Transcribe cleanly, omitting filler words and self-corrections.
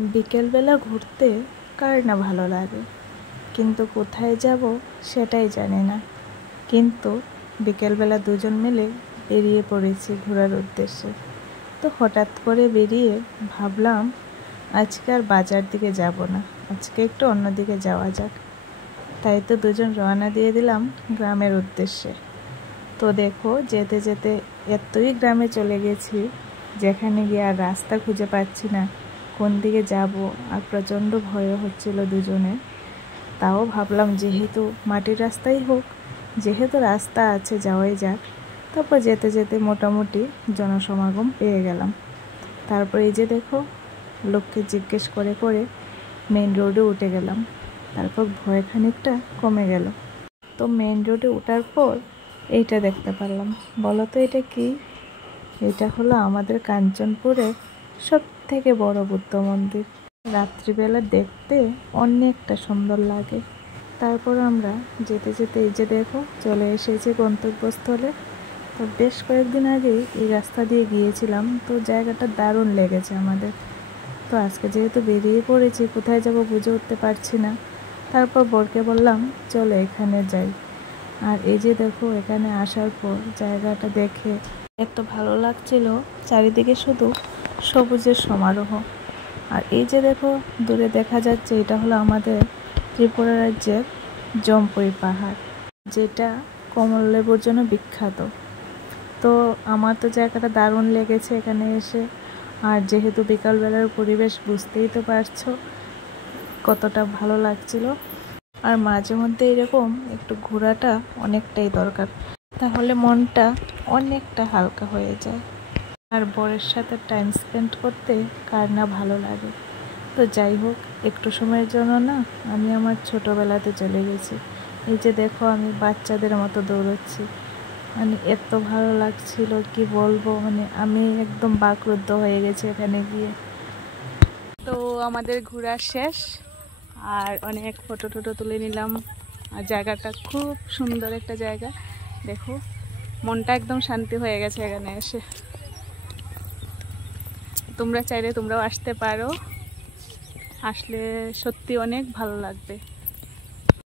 বিকেলবেলা ঘুরতে কার না ভালো লাগে, কিন্তু কোথায় যাব সেটাই জানি না। কিন্তু বিকেলবেলা দুজন মিলে বেরিয়ে পড়েছি ঘোরার উদ্দেশ্যে। তো হঠাৎ করে বেরিয়ে ভাবলাম আজকে আর বাজার দিকে যাব না, আজকে একটু অন্যদিকে যাওয়া যাক। তাই তো দুজন রওনা দিয়ে দিলাম গ্রামের উদ্দেশ্যে। তো দেখো যেতে যেতে এতই গ্রামে চলে গেছি যেখানে গিয়ে আর রাস্তা খুঁজে পাচ্ছি না কোন দিকে যাব, আর প্রচণ্ড ভয় হচ্ছিল দুজনে। তাও ভাবলাম যেহেতু মাটির রাস্তাই হোক, যেহেতু রাস্তা আছে যাওয়াই যাক। তারপর যেতে যেতে মোটামুটি জনসমাগম পেয়ে গেলাম। তারপর এই যে দেখো লোককে জিজ্ঞেস করে করে মেন রোডে উঠে গেলাম। তারপর ভয় খানিকটা কমে গেল। তো মেন রোডে ওঠার পর এইটা দেখতে পারলাম। বলো তো এটা কি? এটা হলো আমাদের কাঞ্চনপুরের সব থেকে বড় বুদ্ধ মন্দির। রাত্রিবেলা দেখতে অনেকটা সুন্দর লাগে। তারপর আমরা যেতে যেতে এই যে দেখো চলে এসেছি গন্তব্যস্থলে। তো বেশ কয়েকদিন আগে এই রাস্তা দিয়ে গিয়েছিলাম, তো জায়গাটা দারুণ লেগেছে আমাদের। তো আজকে যেহেতু বেরিয়ে পড়েছি, কোথায় যাব বুঝে উঠতে পারছি না। তারপর বরকে বললাম চলো এখানে যাই। আর এই যে দেখো এখানে আসার পর জায়গাটা দেখে এত ভালো লাগছিল, চারিদিকে শুধু সবুজের সমারোহ। আর এই যে দেখো দূরে দেখা যাচ্ছে এটা হলো আমাদের ত্রিপুরা রাজ্যের জম্পুই পাহাড়, যেটা কমল লেবুর জন্য বিখ্যাত। তো আমার তো জায়গাটা দারুণ লেগেছে এখানে এসে। আর যেহেতু বিকালবেলার পরিবেশ বুঝতেই তো পারছো কতটা ভালো লাগছিল। আর মাঝে মধ্যে এরকম একটু ঘোরাটা অনেকটাই দরকার, তাহলে মনটা অনেকটা হালকা হয়ে যায়। আর বরের সাথে টাইম স্পেন্ড করতে কার না ভালো লাগে। তো যাই হোক, একটু সময়ের জন্য না আমি আমার ছোটোবেলাতে চলে গেছি। এই যে দেখো আমি বাচ্চাদের মতো দৌড়চ্ছি, মানে এত ভালো লাগছিল কি বলবো, মানে আমি একদম বাকরুদ্ধ হয়ে গেছি এখানে গিয়ে। তো আমাদের ঘোরা শেষ, আর অনেক ফটো টটো তুলে নিলাম। আর জায়গাটা খুব সুন্দর একটা জায়গা, দেখো মনটা একদম শান্তি হয়ে গেছে এখানে এসে। তোমরা চাইলে তোমরাও আসতে পারো, আসলে সত্যি অনেক ভালো লাগবে।